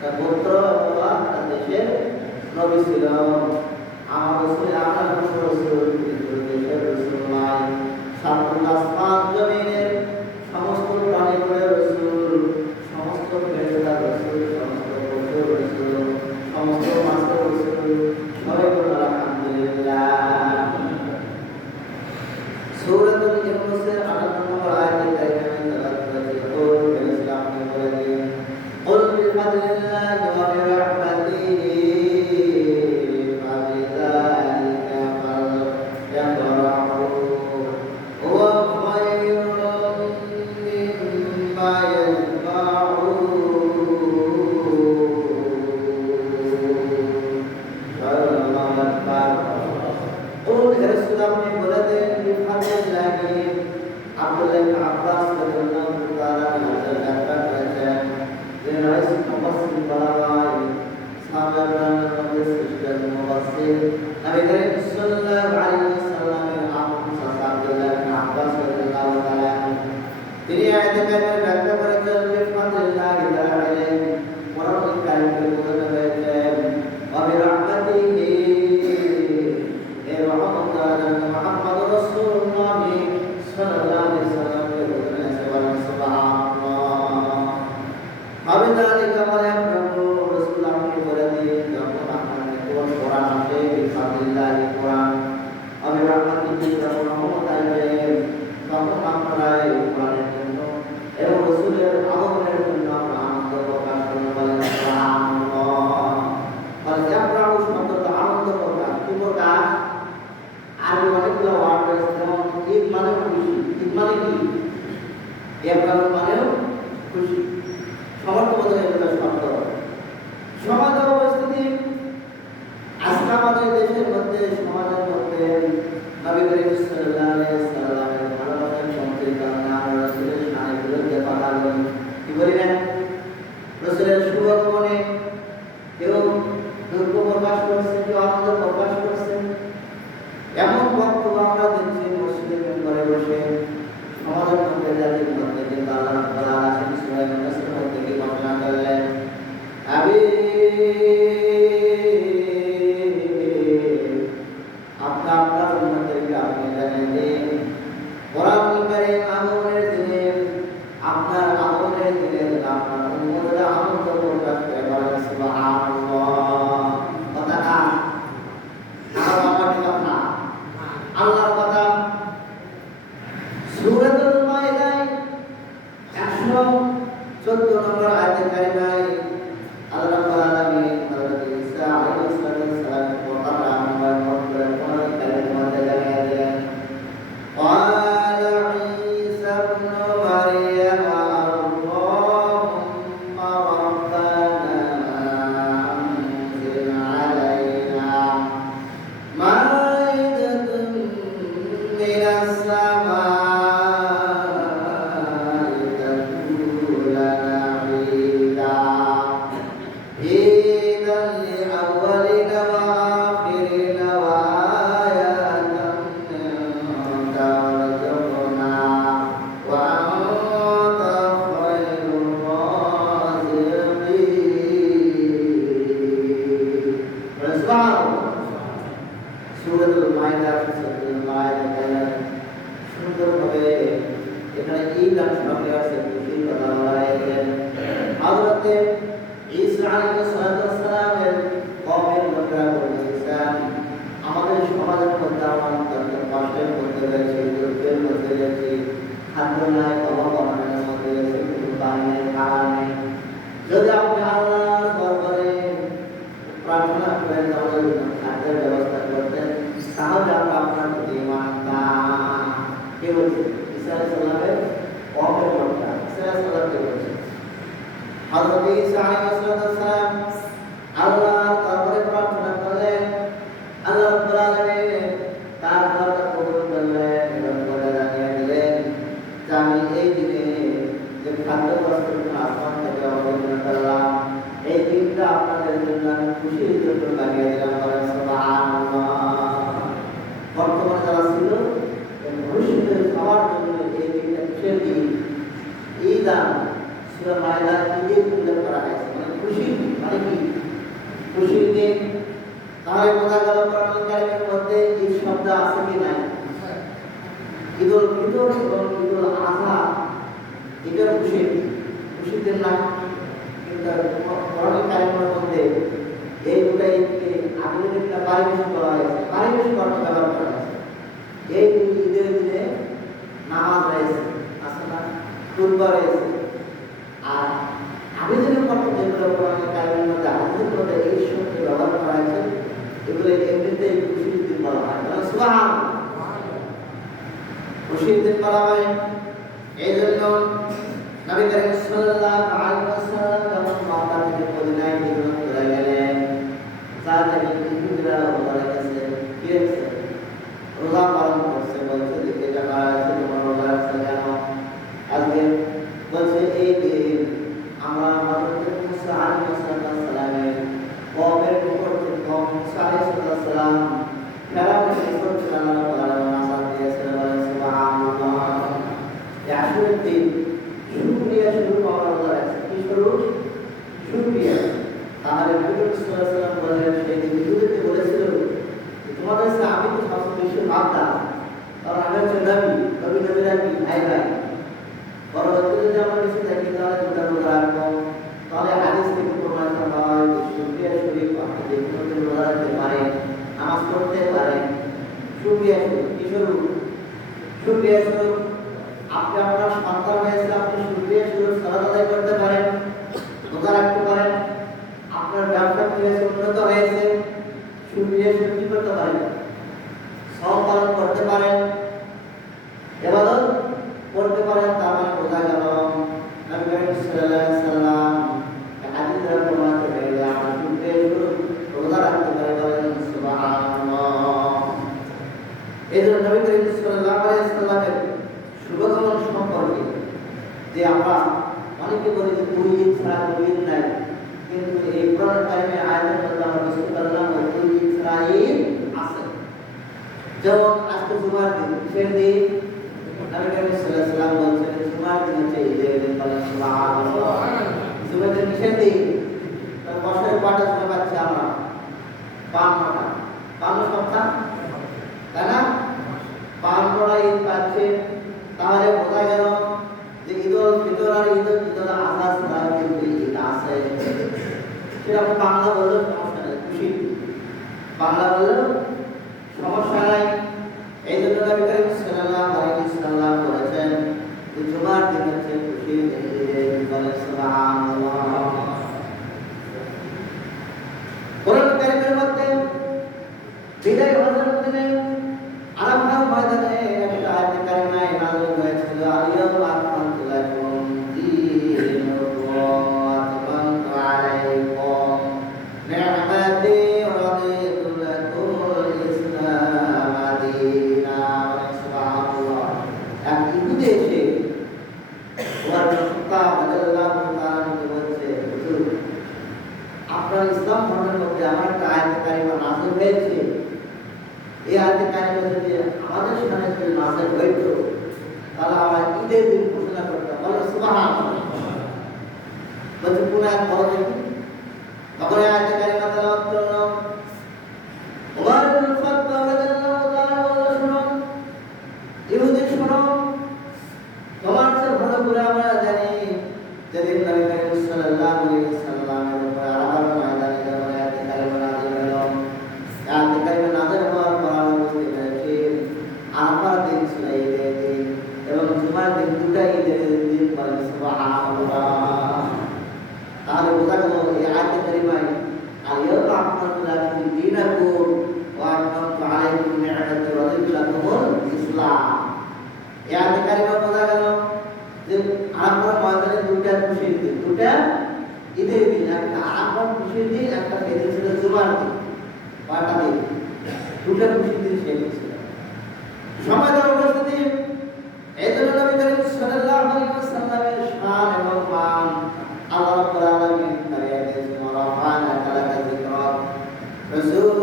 তার পুত্র অথবা তার দেশের নবী ছিল। আমার রাসূল আপনার রাসূল দেশের রাসূল নয়, সাত আসমান জমিনের সমস্ত প্রাণীগুলোর রাসূল, সমস্ত ফেরেশতার রাসূল, সমস্ত পশুর রাসূল, সমস্ত মাছের রাসূল। সবাই বলুন আলহামদুলিল্লাহ। সূরাতুল ইউনূসের 58 নম্বর আয়াতে কারিমায় তেলাওয়াত করেছি। কুল ইসলাম কে বলে দিন, কুল বিফাদলিল্লাহি ওয়া বিরাহমাতিহি ফাবিযালিকা ফালইফরাহু হুয়া খায়রুম মিম্মা ইয়াজমাউন। আল্লাহু আকবার। কুল হে রাসূল আপনি বলে দেন বিফাদলিল্লাহি, আব্দুল্লাহ ইবনে আব্বাস রাদিয়াল্লাহু তাআলা আনহু ব্যাখ্যা করেছেন যে রাইস মুফাসসির বলা হয় সাহাবাগণের মধ্যে শ্রেষ্ঠ মুফাসসির নবী করিম সাল্লাল্লাহু আলাইহি ওয়াসাল্লামের আপন সাহাবা আব্দুল্লাহ ইবনে আব্বাস রাদিয়াল্লাহু তাআলা আনহু। তিনি আয়াতে কারিমার ব্যাখ্যা করেছেন বিফাদলিল্লাহি তাআলা কোরআনুল কারীমে বোঝানো হয়েছে ওয়া বিরাহমাতিহি, এর রহমত মুহাম্মদুর রাসূলুল্লাহ সাল্লাল্লাহু আলাইহি ওয়াসাল্লামকে বোঝানো হয়েছে। বলেন সুবহানাল্লাহ। ফাবিযালিকা ফালইফরাহু, রাসূল আপনি বলে দিন যখন আপনার নিকট কোরআন আসে বিফাদলিল্লাহি কোরআন ওয়া বিরাহমাতিহি যখন রহমত আসবে তখন আপনারা এই কোরআনের জন্য এবং রাসূলের আগমনের জন্য আপনারা আনন্দ প্রকাশ করুন। বলেন সুবহানাল্লাহ। ফালইফরাহু শব্দটা আনন্দ প্রকাশ, কি প্রকাশ? আরবি অনেকগুলো ওয়ার্ড রয়েছে, যেমন ঈদ মানে খুশি। ঈদ মানে কি? ইফরাহ মানেও খুশি। সমর্থবোধ এগুলো শব্দ। সমাজ অবস্থিতি আজকে আমাদের দেশের মধ্যে, সমাজের মধ্যে নবী করিম সাল্লাল্লাহু আলাইহি ওয়াসাল্লামের ভালোবাসার সম্পর্কে কারণে আমরা রাসূলের শানের বিরুদ্ধে কথা বলি। কি বলি না? রাসূলের শুভাগমনে কেউ দুঃখ প্রকাশ করছে, কেউ আনন্দ প্রকাশ করছে। এমন বক্তব্য আমরা দেখছি মুসলিম ঘরে বসে সমাজের মধ্যে, জাতির মধ্যে। কিন্তু আল্লাহ রাব্বুল আলামিন সূরা ইউনূসের মধ্যে কি ঘোষণা করলেন? আপনার উম্মতদেরকে আপনি জানিয়ে দিন কোরআনুল কারীম আগমনের দিনে, আপনার আগমনের দিনে আপনার উম্মতরা আনন্দ প্রকাশ করে। বলেন সুবহানাল্লাহ। কথা না আমার কথা, আল্লাহর কথা। সূরাতুল মাইদায় 114 নম্বর আয়াতে কারিমায় আল্লাহ রাব্বুল আলামিন হযরত ঈসা আলাইহিস সালামের কথা আমরা নোট করে কোরআন কারীমের মধ্যে জানিয়ে দিলেন। قال عيسى ابن مريم اللهم ربنا أنزل علينا مائدة من السماء تكون لنا عيدا لأولنا وآخرنا وآية منك وارزقنا وأنت خير الرازقين। সূরাতুল মাইদা সুন্দরভাবে এখানে ঈদ আর সঙ্গে আছে খুশির কথা বলা হয়েছে। হযরত ঈসা আলাইহিস সালামের কওমের লোকেরা বলেছেন আমাদের সমাজের মধ্যে আমাদের কষ্টের মধ্যে রয়েছে, দুঃখের মধ্যে রয়েছে, খাদ্য নাই, অভাব অনাটনের মধ্যে রয়েছে, কিন্তু পানি নেই, খাওয়া নেই। যদি আপনি আল্লাহর দরবারে প্রার্থনা করেন আমাদের খাদ্যের ব্যবস্থা করতেন, তাহলে আমরা আপনার প্রতি ঈমান আনতাম। কে বলছে? ঈসা আলাইহিস সালামের কওমের লোকেরা ঈসা আলাইহিস সালামকে বলছে। হযরত ঈসা আলাইহিস সালাম আল্লাহর দরবারে প্রার্থনা করলেন, আল্লাহ রাব্বুল আলামিন তার দোয়াটা কবুল করলেন এবং বলে জানিয়ে দিলেন যে আমি এই দিনে যে খাদ্যবস্ত্র আসমান থেকে অবতীর্ণ করলাম, এই দিনটা আপনাদের জন্য আমি খুশির জন্য বানিয়ে দিলাম। বলেন সুবহানাল্লাহ। বর্তমানে যারা ছিল ভবিষ্যতে সবার জন্য এই দিনটা কিসের দিন? ঈদ। সূরা মাইদা ঈদে উল্লেখ করা হয়েছে, মানে খুশি, মানে কি খুশির দিন। তাহলে বোঝা গেল কোরআনুল কারীমের মধ্যে ঈদ শব্দ আছে কি নাই? ঈদুল ফিতর এবং ঈদুল আযহা এটা খুশির দিন না, কিন্তু কোরআনুল কারীমের মধ্যে এই দুটো ঈদকে আধুনিক একটা পারিবেশিক করা হয়েছে, পারিবেশিক অর্থ ব্যবহার করা হয়েছে। এই ঈদের দিনে নামাজ রয়েছে, আছে না, কুরবা রয়েছে। আর আবেদনের পর যেগুলো কোরআনুল কারীমের মধ্যে আবেদনের মধ্যে এই শব্দ ব্যবহার করা হয়েছে, এগুলো এমনিতেই খুশির দিন বলা হয়। সুবহানাল্লাহ, খুশির দিন বলা হয়। এই জন্য নবী করিম সাল্লাল্লাহু আলাইহি ওয়াসাল্লাম যখন মক্কা থেকে মদিনায় হিজরত করে গেলেন, তার থেকে হিজরা হয়ে গেছে, কি হয়েছে? রোজা পালন করছে, বলছে যে এটা করা হয়েছে, তোমার রোজা রাখছে কেন? আজকে বলছে এই দিন আমরা হযরত মুসা আলাইহিস সালামের কওমের উপর থেকে কওম মুসা আলাইহিস সালাম ফেরাউনের নিকট থেকে আল্লাহ তাআলা নাসাত দিয়েছিলেন। বলেন সুবহানাল্লাহ। এই আশুরার দিন শুকরিয়া শুরু করা রোজা রাখছে, কি শুরু? শুকরিয়া। তাহলে নবী সাল্লাল্লাহু আলাইহি ওয়াসাল্লাম বলেন, সেই দিন ইহুদিতে বলেছিল তোমাদের কাছে আমি তো সবচেয়ে বেশি ভাবনা, কারণ আমি হচ্ছে নবীরা কি ভাই ভাই, পরবর্তীতে যদি আমরা বেশি থাকি তাহলে দুটা রোজা রাখবো। তাহলে হাদিস থেকে প্রমাণিত হয় যে শুকরিয়া শরীফ আপনি যে কোনো দিন রোজা রাখতে পারেন, নামাজ পড়তে পারেন। শুকরিয়া শরীফ কি শুরু? শুকরিয়া শরীফ আপনি আপনার সন্তান হয়েছে, আপনি শুকরিয়া শরীফ সালাত আদায় করতে পারেন, রোজা রাখতে পারেন। আপনার ব্যবসা হয়েছে, উন্নত হয়েছে, শুকরিয়া শরীফ কি করতে পারেন? সওম পালন করতে পারেন, ইবাদত করতে পারেন। তার মানে বোঝা গেল নবী করিম সাল্লাল্লাহু আলাইহি ওয়াসাল্লাম হাদিস দ্বারা প্রমাণিত হয়ে গেল আমরা শুকরিয়া শরীফ রোজা রাখতে পারি। বলেন সুবহানাল্লাহ। এই জন্য নবী করিম সাল্লাল্লাহু আলাইহি ওয়াসাল্লামের শুভকামনা সম্পর্কে যে আমরা অনেকে বলি যে দুই ঈদ ছাড়া দুই ঈদ নাই, কিন্তু এই কোরআন কারীমের আয়াতের মধ্যে আমরা বুঝতে পারলাম দুই ঈদ ছাড়া ঈদ আছে। যেমন আজকে জুমার দিন, কিসের দিন? নবী করিম সাল্লাল্লাহু আলাইহি ওয়াসাল্লাম বলছেন জুমার দিন হচ্ছে ঈদের দিন। বলেন সুবহানাল্লাহ। জুমার দিন কিসের দিন? তার বছরে কয়টা জুমা পাচ্ছি আমরা? ৫টা, ৫ সপ্তাহ, তাই না? ৫টা ঈদ পাচ্ছে। তাহলে বোঝা গেল যে ঈদুল ফিতর আর ঈদুল আযহা ছাড়া কিন্তু ঈদ আছে। সেটা বাংলা বললেও সমস্যা নেই, খুশি বাংলা বললেও সমস্যা নাই। এই জন্য নবী করিম সাল্লাল্লাহু আলাইহি ওয়াসাল্লাম বলেছেন যে জুমার দিন হচ্ছে খুশির দিন। বলেন সুবহানাল্লাহ। কোরআন কারীমের মধ্যে বিদায় হজের দিনে আরাফার ময়দানে একটা আয়াত কারিমায় নাযিল হয়েছিল, আল-ইয়াওমা আকমালতু লাকুম দীনাকুম ওয়া আতমামতু আলাইকুম নি'মাতি ওয়া রাদিতু লাকুমুল ইসলাম দীনান। সুবহানাল্লাহ। এক ইহুদি এসে ওমর বিন খাত্তাব রাদিয়াল্লাহু তাআলা বলছে, হুজুর আপনার ইসলাম ধর্মের মধ্যে আমার একটা আয়াত কারিমা নাযিল হয়েছে, এই আয়াত কারিমা যদি আমাদের সামনে যদি নাযিল হইতো তাহলে আমরা ঈদের দিন ঘোষণা করতাম। বলেন সুবহানাল্লাহ। বলছে কোন আয়াত বলো দেখি। তখন আয়াত কারিমা তেলাওয়াত করলো। ওমর বিন খাত্তাব রাদিয়াল্লাহু তাআলা বলল, শুনো ইহুদি শুনো, তোমার চেয়ে ভালো করে আমরা জানি যেদিন নবী করিম সাল্লাল্লাহু আলাইহি ওয়াসাল্লামের উপর আরাফার ময়দানে যখন আয়াত কারিমা নাযিল হলো, আয়াত কারিমা নাযিল হওয়ার পর আমরা বুঝতে পেরেছি আরাফার দিন ছিল ঈদের দিন এবং জুমার দিন দুটা ঈদের দিন। বলেন সুবহানাল্লাহ। তাহলে বোঝা গেল এই আয়াত কারিমায় আল-ইয়াওমা আকমালতু লাকুম দীনাকুম ওয়া আতমামতু আলাইকুম নি'মাতি ওয়া রাদিতু লাকুমুল ইসলাম। এই আয়াত কারিমা বোঝা গেল যে আরাফার ময়দানে দুটা খুশির দিন, দুটা ঈদের দিন, একটা আরাফার খুশির দিন, একটা সেদিন ছিল জুমার দিন। কয়টা দিন? দুটা খুশির দিন সেদিন ছিল। সময় দেওয়ার উপস্থিতি, এই জন্য নবী করিম সাল্লাল্লাহু আলাইহি ওয়াসাল্লামের শান এবং মান আল্লাহ রাব্বুল আলামিন বাড়িয়ে দিয়েছেন। ওয়া রাফা'না লাকা যিকরাক। রাসূল,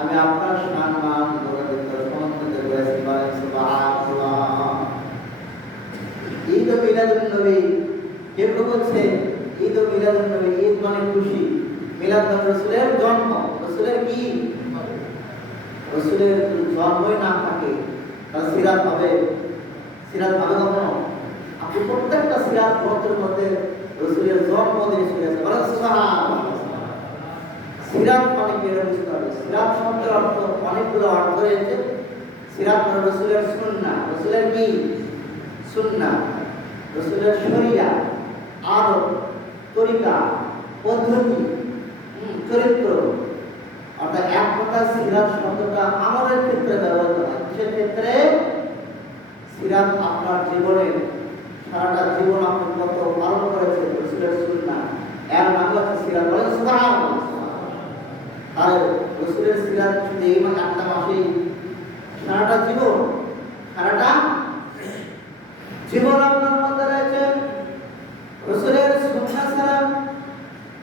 আমি আপনার শান মান বড় দিতে সমর্থিত করেছি। বলেন সুবহানাল্লাহ। মিলাদুন নবী, কেউ বলছে ঈদ ও মিলাদুন নবী, ঈদ মানে খুশি, মিলাদ মানে রাসূলের জন্ম। রাসূলের কি? রাসূলের জন্মই না থাকে তাহলে সিরাত হবে? সিরাত হবে কখনো? আপনি প্রত্যেকটা সিরাত গ্রন্থের মধ্যে রাসূলের জন্মদিন শুনে আছে, বলেন সুবহানাল্লাহ। সিরাত মানে কি এটা বুঝতে হবে। সিরাত শব্দের অর্থ অনেকগুলো অর্থ রয়েছে। সিরাত মানে রাসূলের সুন্নাহ। রাসূলের কি? সুন্নাহ। রাসূলের শরিয়া, আদব, তরিকা, পদ্ধতি, চরিত্র। অর্থাৎ এক কথা সিরাত শব্দটা আমলের ক্ষেত্রে ব্যবহৃত হয়। কিসের ক্ষেত্রে? সিরাত আপনার জীবনে সারাটা জীবন আপনি কত পালন করেছেন রাসূলের সুন্নাহ, এর নাম হচ্ছে সিরাত। বলেন সুবহানাল্লাহ। আর রাসূলের সিরাত শুধু এই একটা মাসেই সারাটা জীবন আপনার মধ্যে রয়েছে। রাসূলের সুন্নাহ ছাড়া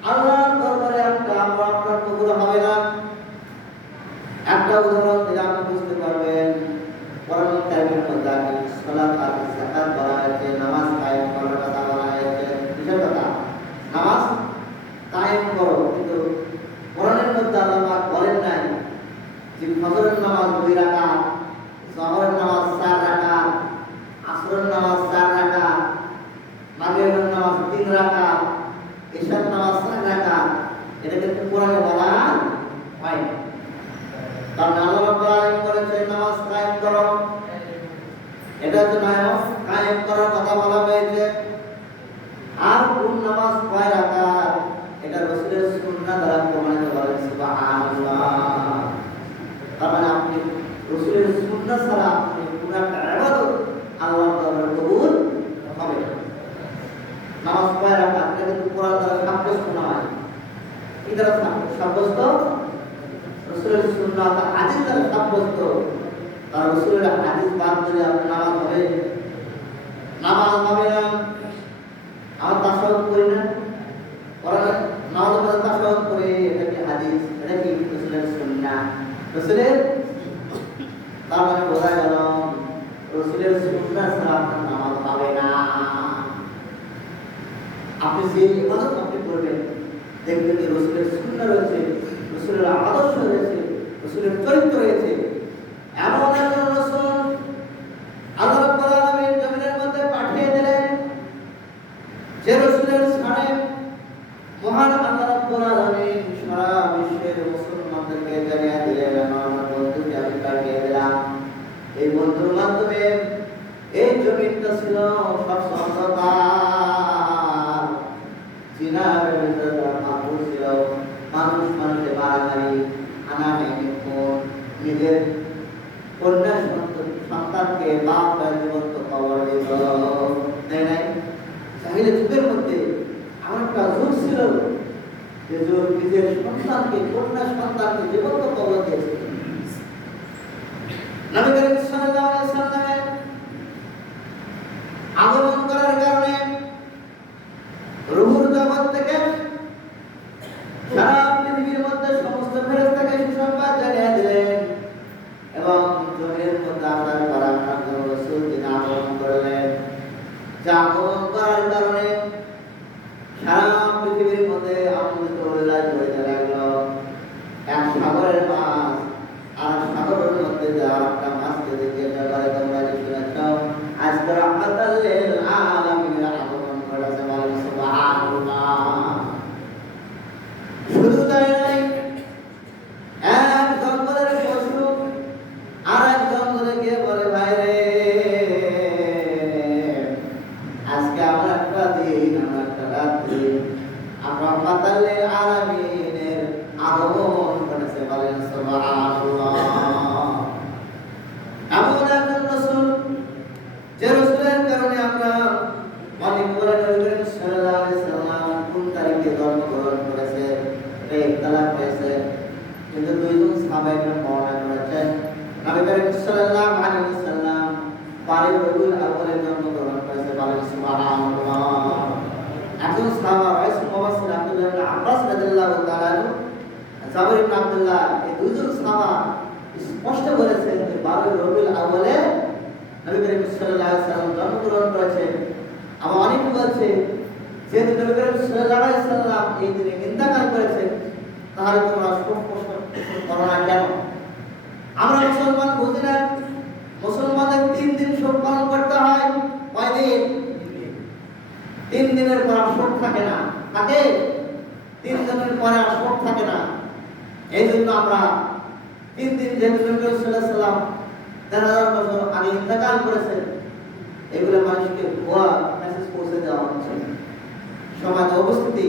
আল্লাহর দরবারে একটা আমল আপনার কবুল হবে না। একটা উদাহরণ দিলে আপনি বুঝতে পারবেন। কোরআন কারীমের মধ্যে সালাত আর যাকাত বলা হয়েছে, নামাজ কায়েম করার কথা বলা হয়েছে। কিসের কথা? নামাজ কায়েম করো। কিন্তু কোরআনের মধ্যে আল্লাহ পাক বলেন নাই যে ফজরের নামাজ 2 রাকাত, যোহরের নামাজ 4 রাকাত, আসরের নামাজ 4 রাকাত, মাগরিবের নামাজ 3 রাকাত, ইশার নামাজ 4 রাকাত। এটা কিন্তু কোরআনে বলা হয়। কারণ আল্লাহ রাব্বুল আলামিন বলেছেন নামাজ কায়েম করো। এটা হচ্ছে নামাজ কায়েম করার কথা বলা হয়েছে। আর কোন নামাজ কয় রাকাত এটা রাসূলের সুন্নাহ দ্বারা প্রমাণিত। বলেন সুবহানাল্লাহ। তার মানে আপনি রাসূলের সুন্নাহ ছাড়া আপনি কোন একটা ইবাদত আল্লাহর দরবারে কবুল হবে না। নামাজ কয় রাকাত এটা কিন্তু কোরআন দ্বারা সাব্যস্ত নয়। কি দ্বারা সাব্যস্ত? রাসূলের সুন্নাহ বা হাদিস দ্বারা সাব্যস্ত। আর রাসূলের হাদিস বাদ দিলে আপনার নামাজ হবে? নামাজ হবে না। আমরা তাশাহুদ করি না? কোরআন নামাজের মধ্যে তাশাহুদ করি, এটা কি হাদিস? এটা কি রাসূলের সুন্নাহ? রাসূলের, তার মানে বোঝা গেল রাসূলের সুন্নাহ ছাড়া আপনার নামাজ হবে না। আপনি যে ইবাদত আপনি করবেন দেখবেন যে রাসূলের সুন্নাহ রয়েছে, রাসূলের আদর্শ রয়েছে, রাসূলের চরিত্র রয়েছে। এমন একজন রাসূল আল্লাহ রাব্বুল আলামিন জমিনের মধ্যে পাঠিয়ে দিলেন যে রাসূলের শানে মহান আল্লাহ রাব্বুল আলামিন সারা বিশ্বের মুসলমানদেরকে জানিয়ে দিলেন, আমার বন্ধুকে আমি পাঠিয়ে দিলাম। এই বন্ধুর মাধ্যমে এই জমিনটা ছিল সব অন্ধকার, জিনার মাহফুজ ছিল, মানুষ মানুষে মারামারি, হানাহানি, নিজের কন্যা সন্তানকে বাপ জীবন্ত খবর দিত। তাই নাই? জাহিলি যুগের মধ্যে এমন একটা যুগ ছিল যে যুগ নিজের সন্তানকে, কন্যা সন্তানকে জীবন্ত খবর দিয়েছিল। নবী করিম সাল্লাল্লাহু আলাইহি ওয়াসাল্লামের আগমন করার কারণে রূহুর জগৎ থেকে সারা পৃথিবীর মধ্যে সমস্ত ফেরেশতাকে সুসংবাদ জানিয়ে দিলেন এবং জমিনের মধ্যে আসার পর আপনার রাসূল যিনি আগমন করলেন, যা আগমন করার কারণে সারা পৃথিবীর মধ্যে আনন্দিত উল্লাস হইতে লাগলো। এক সাগরের মাছ আর সাগরের মধ্যে যে আর একটা মাছকে দেখে জগরে তোমরা যে শুনেছ আজকে রাহমাতাল লিল আলামিন আগমন করেছে। বলেন সুবহানাল্লাহ। শুধু তাই নয়, এক জঙ্গলের পশু আর এক জঙ্গলে গিয়ে বলে ভাই রে, আজকে আমরা একটা দিন, আমরা একটা রাত্রি রাহমাতাল লিল আলামিনের আগমন করেছে। বলেন সুবহানাল্লাহ। এমন একজন রাসূল যে রাসূলের কারণে আমরা অনেক বলে নবী করিম সাল্লাল্লাহু আলাইহি ওয়াসাল্লাম কোন তারিখে জন্মগ্রহণ করেছে এটা ইখতিলাফ হয়েছে, কিন্তু দুইজন সাহাবায়ে কেরাম বর্ণনা করেছেন নবী করিম সাল্লাল্লাহু আলাইহি ওয়াসাল্লাম 12 রবিউল আউয়ালে জন্মগ্রহণ করেছে। বলেন সুবহানাল্লাহ। একজন সাহাবা রাসূল মুবাশশির আব্দুল্লাহ ইবনে আব্বাস রাদিয়াল্লাহু তাআলা আনহু, জাবির ইবনে আব্দুল্লাহ, এই দুইজন সাহাবা স্পষ্ট বলেছেন যে 12 রবিউল আউয়ালে নবী করিম সাল্লাল্লাহু আলাইহি ওয়াসাল্লাম জন্মগ্রহণ করেছেন। আমার যেহেতু নবী করিম সাল্লাল্লাহু আলাইহি সাল্লাম এই দিনে ইন্তেকাল করেছেন, তাহলে তোমরা শোক পোষণ করো না কেন? আমরা মুসলমান বুঝি না, মুসলমানদের 3 দিন শোক পালন করতে হয়। কয় দিন? 3 দিনের পর আর শোক থাকে না। থাকে 3 দিনের পরে আর শোক থাকে না। এই জন্য আমরা 3 দিন, যেহেতু নবী করিম সাল্লাল্লাহু আলাইহি সাল্লাম 13,000 বছর আগে ইন্তেকাল করেছেন, এগুলো মানুষকে ভুয়া মেসেজ পৌঁছে দেওয়া হচ্ছে। সমাজে উপস্থিতি